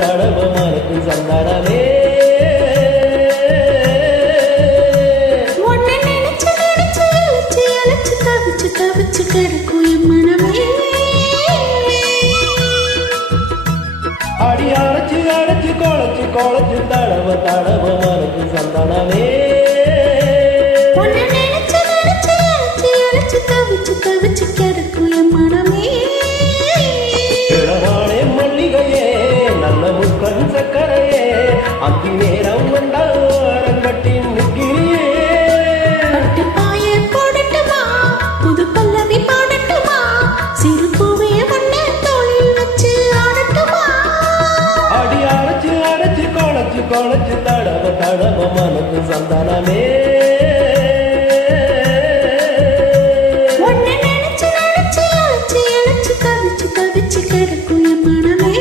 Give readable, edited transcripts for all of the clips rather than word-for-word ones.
தடவ மனக்கு சந்தானமே தவிச்சு கிடக்கும் என் மனமே அடி அரைச்சு அரைச்சு குழைச்சு குழைச்சு தடவ தடவ மனக்கு சந்தானமே தவிச்சு தவிச்சு கிடக்கும் என் மனமே இளவானே மல்லிகையே நல்ல முக்கன் சக்கரையே அந்தி நேரம் வந்தாரம் கட்டி நிற்கிறியே பாய போடட்டுமா புது பல்லவி பாடட்டுமா சிறு பூவே மண்ணே தோளில் வச்சு ஆடட்டுமா அடி அரைச்சு அரைச்சு குழைச்சு குழைச்சு தடவ தடவ மனக்கு சந்தானமே தவிச்சு கிடக்கும் என் மனமே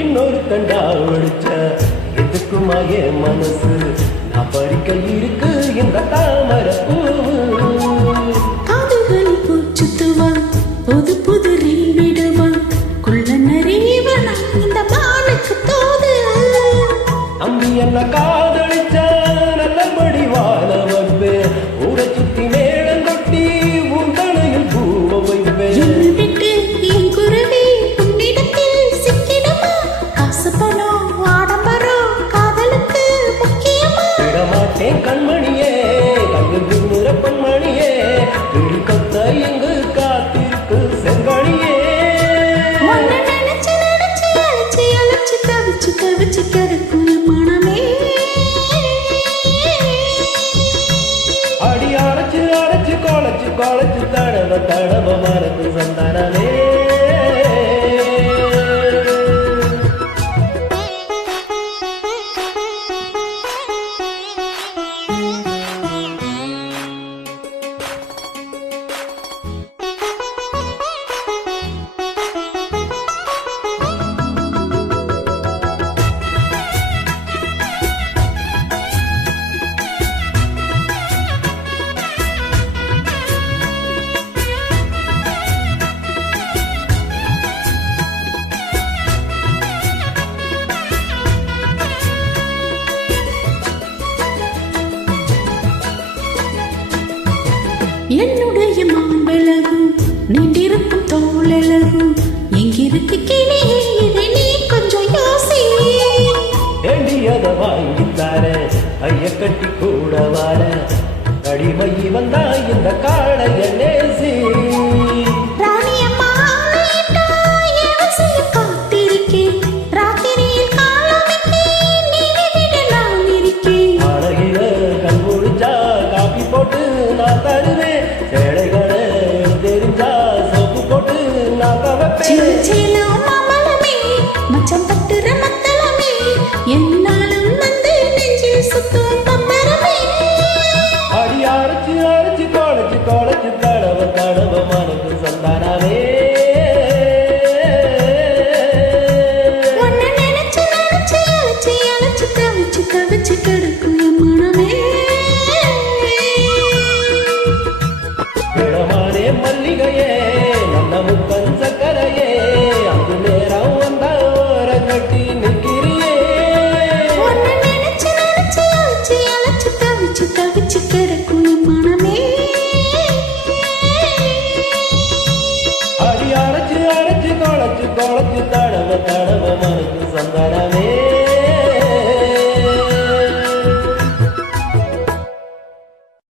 இன்னொரு கண்டா ஒழிச்ச எதுக்குமா என் மனசு நான் பறிக்க இருக்கு இந்த தாமர காதுகளில் பூச்சுத்துவான் புது புது விடுவான் குள்ள நரீவனா இந்த மானுக்கு தோது நம்பி என்ன காதலிச்ச நல்லபடி வாழ வைப்பேன் ஊரை சுத்தி மேளம் கொட்டி உந்தனையில் பூவ வைப்பேன் என்னை விட்டு என் குருவி உன்னிடத்தில் சிக்கிடுமா காசு பணம் ஆடம்பரம் காதலுக்கு முக்கியமா விடமாட்டேன் கண்மணியே கங்கு நிறப்பன்மணியே கிளி கொத்த எங்கு காத்திருக்கு செங்கணியே உன்னை நினைச்சு நினைச்சு அழைச்சு அழைச்சு தவிச்சு தவிச்சு கிடக்கும் என் மனமே அடி அரைச்சு அரைச்சு குழைச்சு குழைச்சு தடவ தடவ மறந்து சந்தானமே என்னுடைய மாம்பழகும் நீண்டிருக்கும் தோழகும் எங்கிருக்கு கிளியே இதை நீ கொஞ்சம் யோசி வேண்டியத வாங்கித்தார ஐய கட்டி கூட வார அடிமை வந்தா இந்த காளைய